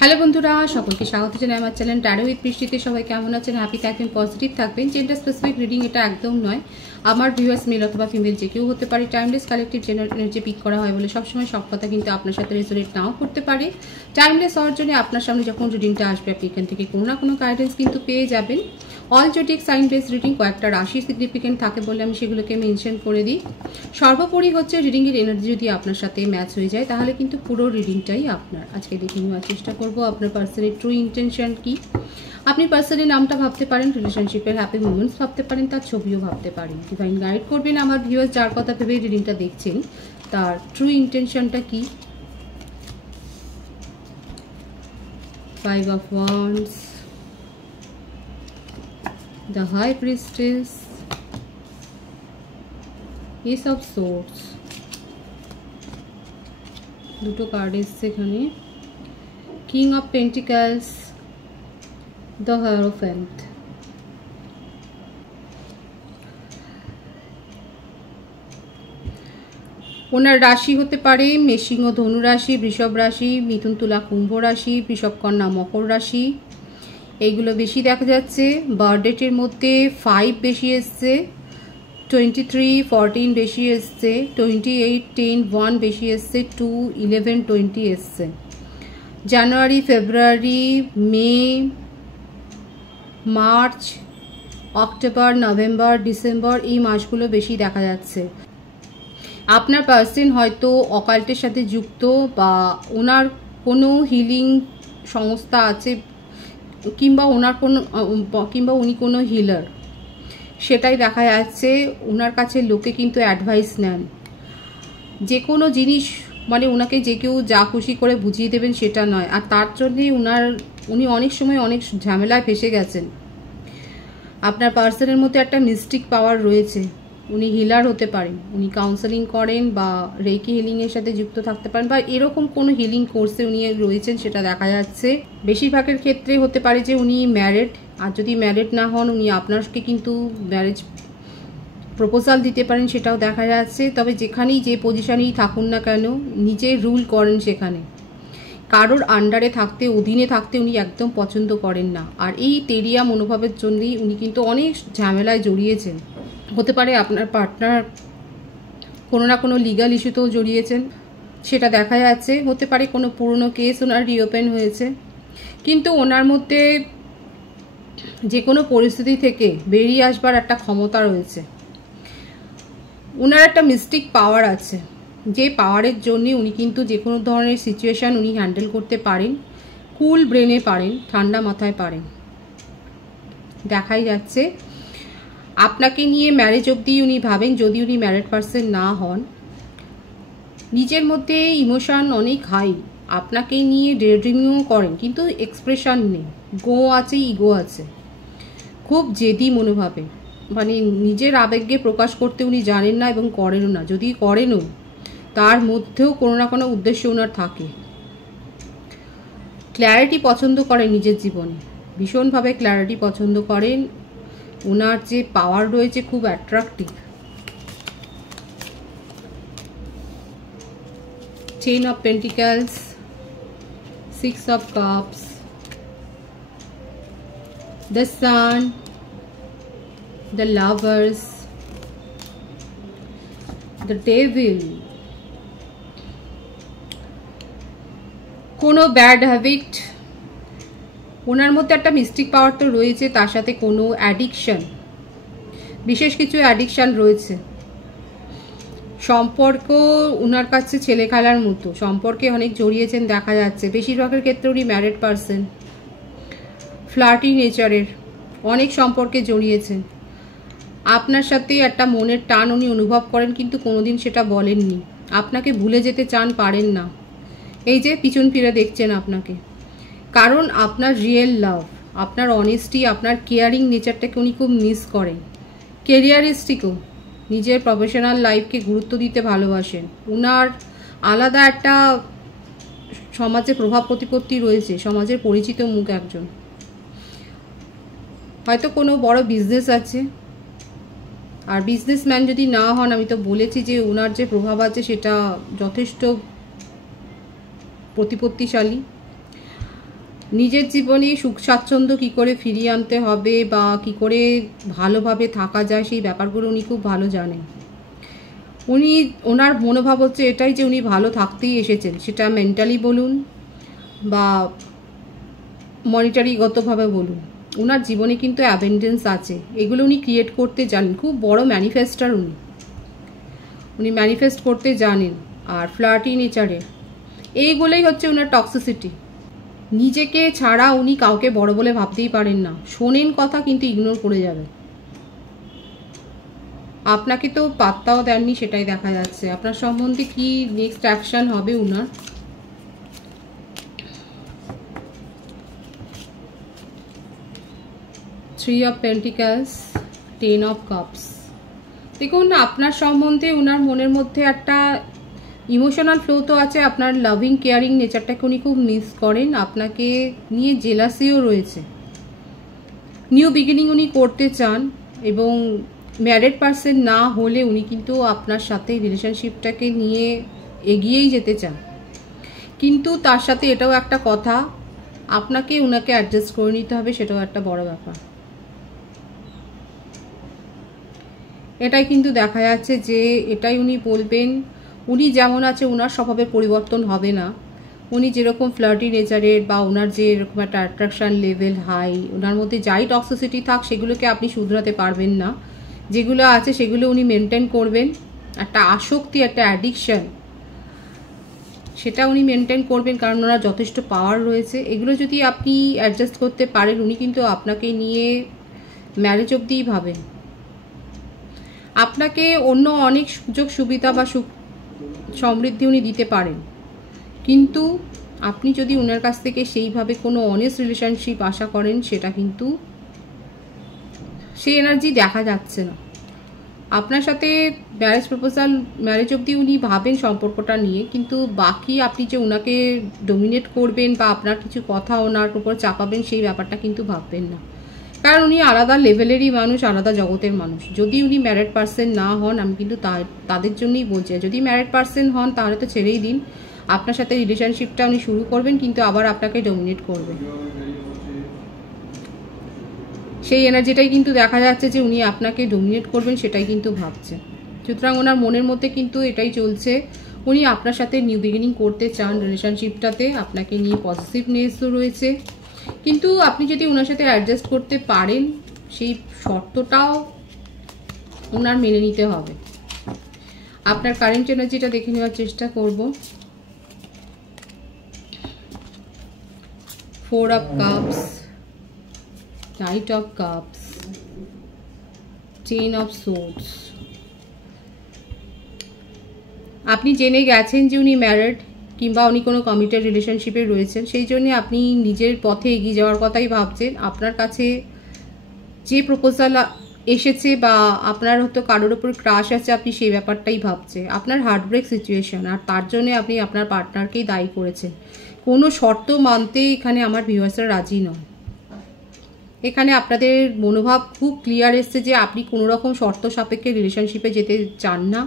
Hello বন্ধুরা, সকলকে স্বাগত জানাই আমার চ্যানেল ট্যারো উইথ বৃষ্টিতে। সবাই কেমন আছেন? হ্যাপি থাকবেন, পজিটিভ থাকবেন। জেন্ডার স্পেসিফিক রিডিং এটা একদম নয়। আমার ভিউয়ার্স মেল অথবা ফিমেল যে কেউ হতে পারে। Timeless collective general energy pick করা হয় বলে সবসময় সব কথা কিন্তু আপনার সাথে রেজোনেট নাও করতে পারে। টাইমলেস হওয়ার জন্য আপনার সামনে যখন রিডিংটা আসবে আপনি এখান থেকে কোনো না কোনো গাইডেন্স কিন্তু পেয়ে যাবেন। All zodiac sign based reading, কয়েকটা রাশি সিগনিফিকেন্ট থাকে বলে আমি সেগুলোকে মেনশন করে দিই। সর্বোপরি হচ্ছে রিডিংয়ের এনার্জি যদি আপনার সাথে ম্যাচ হয়ে যায় তাহলে কিন্তু পুরো রিডিংটাই আপনার। আজকে দেখে নেওয়ার চেষ্টা করবো আপনার পার্সনের ট্রু ইন্টেনশন কি। আপনি পার্সনের নামটা ভাবতে পারেন, রিলেশনশিপের হ্যাপি মোমেন্টস ভাবতে পারেন, তার ছবিও ভাবতে পারেন। ডিভাইন গাইড করবেন আমার ভিউয়ার্স যার কথা ভেবে রিডিংটা দেখছেন তার ট্রু ইন্টেনশনটা কি। 5 of Wands, the High Priestess, Ace of Swords, দুটো কার্ড এসছে এখানে, King of Pentacles, the Hierophant। ওনার রাশি হতে পারে মেষিং ও ধনু রাশি, বৃষভ রাশি, মিথুন তুলা কুম্ভ রাশি, বৃষভ কন্যা মকর রাশি, এইগুলো বেশি দেখা যাচ্ছে। বার্থডেটের মধ্যে 5 বেশি এসছে, 23, 14 বেশি এসছে, 28, 10, 1 বেশি এসছে, 2, 11, 20 এসছে। জানুয়ারি, ফেব্রুয়ারি, মে, মার্চ, অক্টোবর, নভেম্বর, ডিসেম্বর এই মাসগুলো বেশি দেখা যাচ্ছে। আপনার পার্সন হয়তো অকাল্টের সাথে যুক্ত বা ওনার কোনো হিলিং সংস্থা আছে কিংবা উনি কোনো হিলার, সেটাই দেখা যাচ্ছে। ওনার কাছে লোকে কিন্তু অ্যাডভাইস নেন যে কোনো জিনিস, মানে ওনাকে যে কেউ যা খুশি করে বুঝিয়ে দেবেন সেটা নয়। আর তার জন্যে উনি অনেক সময় অনেক ঝামেলায় ফেসে গেছেন। আপনার পার্সনের মধ্যে একটা মিস্টিক পাওয়ার রয়েছে। উনি হিলার হতে পারেন, উনি কাউন্সেলিং করেন বা রেকি হিলিংয়ের সাথে যুক্ত থাকতে পারেন বা এরকম কোনো হিলিং কোর্সে উনি রয়েছেন সেটা দেখা যাচ্ছে। বেশিরভাগের ক্ষেত্রে হতে পারে যে উনি ম্যারিড, আর যদি ম্যারিড না হন উনি আপনাকে কিন্তু ম্যারেজ প্রপোজাল দিতে পারেন, সেটাও দেখা যাচ্ছে। তবে যেখানেই যে পজিশনেই থাকুন না কেন নিজে রুল করেন, সেখানে কারোর আন্ডারে থাকতে, অধীনে থাকতে উনি একদম পছন্দ করেন না। আর এই তেরিয়া মনোভাবের জন্যই উনি কিন্তু অনেক ঝামেলায় জড়িয়েছেন। হতে পারে আপনার পার্টনার কোনো না কোনো লিগাল ইস্যুতেও জড়িয়েছেন, সেটা দেখা যাচ্ছে। হতে পারে কোনো পুরনো কেস ওনার রিওপেন হয়েছে, কিন্তু ওনার মধ্যে যে কোনো পরিস্থিতি থেকে বেরিয়ে আসবার একটা ক্ষমতা রয়েছে। ওনার একটা মিস্টিক পাওয়ার আছে, যে পাওয়ারের জন্যে উনি কিন্তু যে কোনো ধরনের সিচুয়েশান উনি হ্যান্ডেল করতে পারেন। কুল ব্রেনে পারেন, ঠান্ডা মাথায় পারেন, দেখাই যাচ্ছে। আপনাকে নিয়ে ম্যারেজ অবধি উনি ভাবেন, যদি উনি ম্যারিড পার্সন না হন। নিজের মধ্যে ইমোশন অনেক হাই, আপনাকে নিয়ে ডেড্রিমিংও করেন কিন্তু এক্সপ্রেশন নেই, গো আছে, ইগো আছে, খুব জেদি মনোভাবে, মানে নিজের আবেগকে প্রকাশ করতে উনি জানেন না এবং করেনও না। যদি করেনও তার মধ্যেও কোনো না কোনো উদ্দেশ্য ওনার থাকে। ক্ল্যারিটি পছন্দ করেন নিজের জীবনে, ভীষণভাবে ক্ল্যারিটি পছন্দ করেন। ওনার যে পাওয়ার রয়েছে খুব attractive. 10 of Pentacles, 6 of Cups, the Sun, the Lovers, the Devil। কোনো ব্যাড হ্যাবিট ওনার মধ্যে একটা মিস্টিক পাওয়ার তো রয়েছে, তার সাথে কোনো অ্যাডিকশন, বিশেষ কিছু অ্যাডিকশান রয়েছে। সম্পর্ক ওনার কাছে ছেলে খেলার মতো, সম্পর্কে অনেক জড়িয়েছেন দেখা যাচ্ছে। বেশিরভাগের ক্ষেত্রে উনি ম্যারিড পারসন, ফ্লার্টি নেচারের, অনেক সম্পর্কে জড়িয়েছেন। আপনার সাথে একটা মনের টান উনি অনুভব করেন কিন্তু কোনোদিন সেটা বলেননি। আপনাকে ভুলে যেতে চান, পারেন না। এই যে পিছন ফিরে দেখছেন আপনাকে, কারণ আপনার রিয়েল লাভ, আপনার অনেস্টি, আপনার কেয়ারিং নেচারটাকে উনি খুব মিস করেন। কেরিয়ারিস্টিকও, নিজের প্রফেশনাল লাইফকে গুরুত্ব দিতে ভালোবাসেন। ওনার আলাদা একটা সমাজে প্রভাব প্রতিপত্তি রয়েছে, সমাজের পরিচিত মুখ একজন। হয়তো কোনো বড় বিজনেস আছে, আর বিজনেসম্যান যদি না হন, আমি তো বলেছি যে ওনার যে প্রভাব আছে সেটা যথেষ্ট প্রতিপত্তিশালী। নিজের জীবনে সুখ স্বাচ্ছন্দ্য কী করে ফিরিয়ে আনতে হবে বা কী করে ভালোভাবে থাকা যায় সেই ব্যাপারগুলো উনি খুব ভালো জানেন। ওনার মনোভাব হচ্ছে এটাই যে উনি ভালো থাকতেই এসেছেন, সেটা মেন্টালি বলুন বা মনিটারিগতভাবে বলুন। ওনার জীবনে কিন্তু অ্যাবেন্ডেন্স আছে, এগুলো উনি ক্রিয়েট করতে জানেন। খুব বড় ম্যানিফেস্টার উনি ম্যানিফেস্ট করতে জানেন। আর ফ্লার্টি নেচারের এইগুলোই হচ্ছে ওনার টক্সিসিটি। নিজেকে ছাড়া উনি কাউকে বড় বলে ভাবতেই পারেন না। শোনেন কথা কিন্তু ইগনোর করে যাবে। আপনাকে তো পাত্তাও দেননি, সেটাই দেখা যাচ্ছে। আপনার সম্বন্ধে কি নেক্সট অ্যাকশন হবে উনার? Three of pentacles, 10 of cups. দেখুন, আপনার সম্বন্ধে ওনার মনের মধ্যে একটা ইমোশনাল ফ্লো তো আছে। আপনার লাভিং কেয়ারিং নেচারটাকে উনি খুব মিস করেন। আপনাকে নিয়ে জেলাসিও রয়েছে। নিউ বিগিনিং উনি করতে চান এবং ম্যারিড পারসন না হলে উনি কিন্তু আপনার সাথে রিলেশনশিপটাকে নিয়ে এগিয়েই যেতে চান। কিন্তু তার সাথে এটাও একটা কথা, আপনাকে ওনাকে অ্যাডজাস্ট করে নিতে হবে, সেটাও একটা বড় ব্যাপার। এটাই কিন্তু দেখা যাচ্ছে যে এটাই উনি বলবেন। উনি যেমন আছে ওনার স্বভাবের পরিবর্তন হবে না। উনি যেরকম ফ্লার্টি নেচারের বা ওনার যে এরকম একটা অ্যাট্রাকশান লেভেল হাই, ওনার মধ্যে যাই টক্সিসিটি থাক সেগুলোকে আপনি শুধরাতে পারবেন না। যেগুলো আছে সেগুলো উনি মেনটেন করবেন। একটা আসক্তি, একটা অ্যাডিকশান, সেটা উনি মেনটেন করবেন, কারণ ওনার যথেষ্ট পাওয়ার রয়েছে। এগুলো যদি আপনি অ্যাডজাস্ট করতে পারেন, উনি কিন্তু আপনাকে নিয়ে ম্যারেজ অবধিই ভাবেন। আপনাকে অন্য অনেক সুযোগ সুবিধা বা সুখ সমৃদ্ধি উনি দিতে পারেন, কিন্তু আপনি যদি ওনার কাছ থেকে সেইভাবে কোনো অনেস্ট রিলেশনশিপ আশা করেন, সেটা কিন্তু সেই এনার্জি দেখা যাচ্ছে না। আপনার সাথে ম্যারেজ প্রপোজাল, ম্যারেজ অবধি উনি ভাবেন সম্পর্কটা নিয়ে, কিন্তু বাকি আপনি যে ওনাকে ডমিনেট করবেন বা আপনার কিছু কথা ওনার উপর চাপাবেন, সেই ব্যাপারটা কিন্তু ভাববেন না। কারণ উনি আলাদা লেভেলেরই মানুষ, আলাদা জগতের মানুষ। যদি উনি ম্যারিড পারসন না হন, আমি কিন্তু তাদের জন্যই বলছি। যদি ম্যারিড পারসন হন তাহলে তো ছেড়েই দিন। আপনার সাথে রিলেশনশিপটা উনি শুরু করবেন, কিন্তু আবার আপনাকে ডমিনেট করবেন। সেই এনার্জিটাই কিন্তু দেখা যাচ্ছে যে উনি আপনাকে ডমিনেট করবেন, সেটাই কিন্তু ভাবছেন। সুতরাং ওনার মনের মধ্যে কিন্তু এটাই চলছে। উনি আপনার সাথে নিউ বিগিনিং করতে চান রিলেশনশিপটাতে। আপনাকে নিয়ে পজিটিভনেসও রয়েছে, কিন্তু আপনি যদি ওনার সাথে অ্যাডজাস্ট করতে পারেন, সেই শর্তটাও ওনার মেনে নিতে হবে। আপনার কারেন্ট এনার্জিটা দেখে নেওয়ার চেষ্টা করব। 4 of cups, Knight of Cups, 10 of Swords। আপনি জেনে গেছেন যে উনি ম্যারিড কিংবা উনি কোনো কমিটেড রিলেশনশিপে রয়েছেন, সেই জন্য আপনি নিজের পথে এগিয়ে যাওয়ার কথাই ভাবছেন। আপনার কাছে যে প্রপোজাল এসেছে বা আপনার হয়তো কারোর ওপর ক্রাশ আছে, আপনি সেই ব্যাপারটাই ভাবছে। আপনার হার্টব্রেক সিচুয়েশন, আর তার জন্য আপনি আপনার পার্টনারকেই দায়ী করেছেন। কোনো শর্ত মানতে এখানে আমার ভিউয়ার্সরা রাজি নয়। এখানে আপনাদের মনোভাব খুব ক্লিয়ার এসছে যে আপনি কোনো রকম শর্ত সাপেক্ষে রিলেশনশিপে যেতে চান না।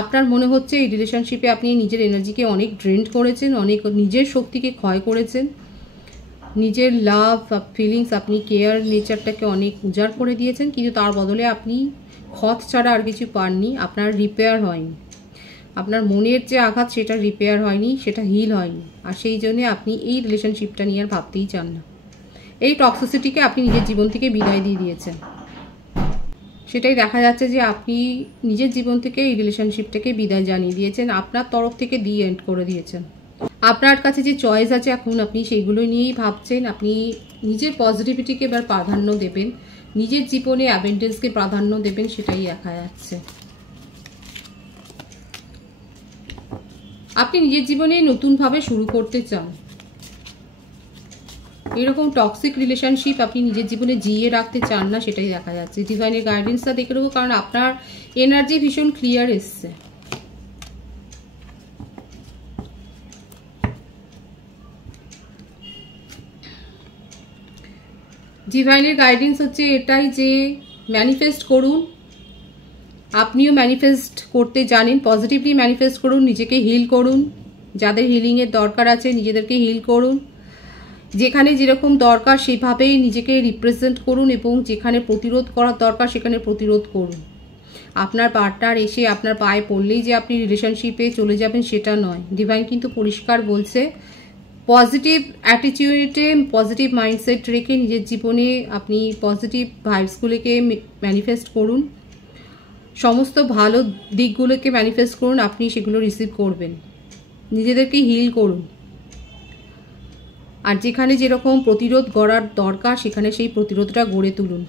আপনার মনে হচ্ছে এই রিলেশনশিপে আপনি নিজের এনার্জিকে অনেক ড্রেন্ড করেছেন, অনেক নিজের শক্তিকে ক্ষয় করেছেন, নিজের লাভ ফিলিংস, আপনি কেয়ার নেচারটাকে অনেক উজাড় করে দিয়েছেন, কিন্তু তার বদলে আপনি ক্ষত ছাড়া আর কিছু পাননি। আপনার রিপেয়ার হয়নি। আপনার মনের যে আঘাত, সেটা রিপেয়ার হয়নি, সেটা হিল হয়নি। আর সেই জন্য আপনি এই রিলেশনশিপটা নিয়ে আর ভাবতেই চান না। এই টক্সিসিটিকে আপনি নিজের জীবন থেকে বিদায় দিয়ে দিয়েছেন। সেটাই দেখা যাচ্ছে যে আপনি নিজের জীবন থেকে এই রিলেশনশিপটাকে বিদায় জানিয়ে দিয়েছেন, আপনার তরফ থেকে এন্ড করে দিয়েছেন। আপনার কাছে যে চয়েস আছে এখন, আপনি সেইগুলো নিয়েই ভাবছেন। আপনি নিজের পজিটিভিটিকে এবার প্রাধান্য দেবেন, নিজের জীবনে অ্যাবেন্ডেন্সকে প্রাধান্য দেবেন, সেটাই দেখা যাচ্ছে। আপনি নিজের জীবনে নতুনভাবে শুরু করতে চান। এরকম টক্সিক রিলেশনশিপ আপনি নিজের জীবনে জিয়ে রাখতে চান না, সেটাই দেখা যাচ্ছে। ডিভাইনের গাইডেন্সটা দেখে নেবো, কারণ আপনার এনার্জি ভীষণ ক্লিয়ার এসছে। ডিভাইনের গাইডেন্স হচ্ছে এটাই যে ম্যানিফেস্ট করুন। আপনিও ম্যানিফেস্ট করতে জানেন, পজিটিভলি ম্যানিফেস্ট করুন, নিজেকে হিল করুন। যাদের হিলিংয়ের দরকার আছে নিজেদেরকে হিল করুন। যেখানে যেরকম দরকার সেভাবেই নিজেকে রিপ্রেজেন্ট করুন এবং যেখানে প্রতিরোধ করার দরকার সেখানে প্রতিরোধ করুন। আপনার পার্টনার এসে আপনার পায়ে পড়লেই যে আপনি রিলেশনশিপে চলে যাবেন সেটা নয়। ডিভাইন কিন্তু পরিষ্কার বলছে পজিটিভ অ্যাটিটিউডে পজিটিভ মাইন্ডসেট রেখে নিজের জীবনে আপনি পজিটিভ ভাইবসগুলোকে ম্যানিফেস্ট করুন, সমস্ত ভালো দিকগুলোকে ম্যানিফেস্ট করুন, আপনি সেগুলো রিসিভ করবেন। নিজেদেরকে হিল করুন, আর যেখানে যেরকম প্রতিরোধ গড়ার দরকার সেখানে সেই প্রতিরোধটা গড়ে তুলুন।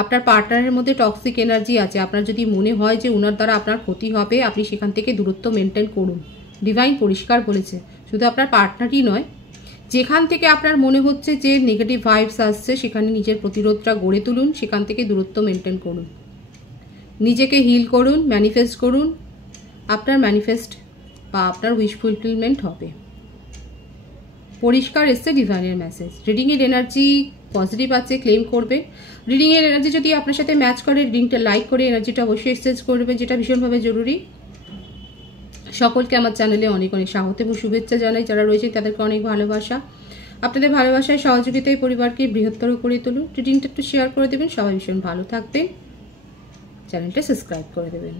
আপনার পার্টনারের মধ্যে টক্সিক এনার্জি আছে, আপনার যদি মনে হয় যে ওনার দ্বারা আপনার ক্ষতি হবে আপনি সেখান থেকে দূরত্ব মেনটেন করুন। ডিভাইন পরিষ্কার বলেছে শুধু আপনার পার্টনারই নয়, যেখান থেকে আপনার মনে হচ্ছে যে নেগেটিভ ভাইবস আসছে সেখানে নিজের প্রতিরোধটা গড়ে তুলুন, সেখান থেকে দূরত্ব মেনটেন করুন, নিজেকে হিল করুন, ম্যানিফেস্ট করুন। আপনার ম্যানিফেস্ট বা আপনার উইশ ফুলফিলমেন্ট হবে। পরিষ্কার এসছে ডিভাইনের মেসেজ। রিডিংয়ের এনার্জি পজিটিভ আছে, ক্লেম করবে। রিডিংয়ের এনার্জি যদি আপনার সাথে ম্যাচ করে রিডিংটা লাইক করে এনার্জিটা অবশ্যই এক্সচেঞ্জ করবে, যেটা ভীষণভাবে জরুরি। সকলকে আমার চ্যানেলে অনেক অনেক স্বাগত এবং শুভেচ্ছা জানাই। যারা রয়েছে তাদেরকে অনেক ভালোবাসা। আপনাদের ভালোবাসায় সহযোগিতায় পরিবারকে বৃহত্তর করে তুলুন। রিডিংটা একটু শেয়ার করে দেবেন, সবাই ভীষণ ভালো থাকবেন। চ্যানেলটা সাবস্ক্রাইব করে দেবেন।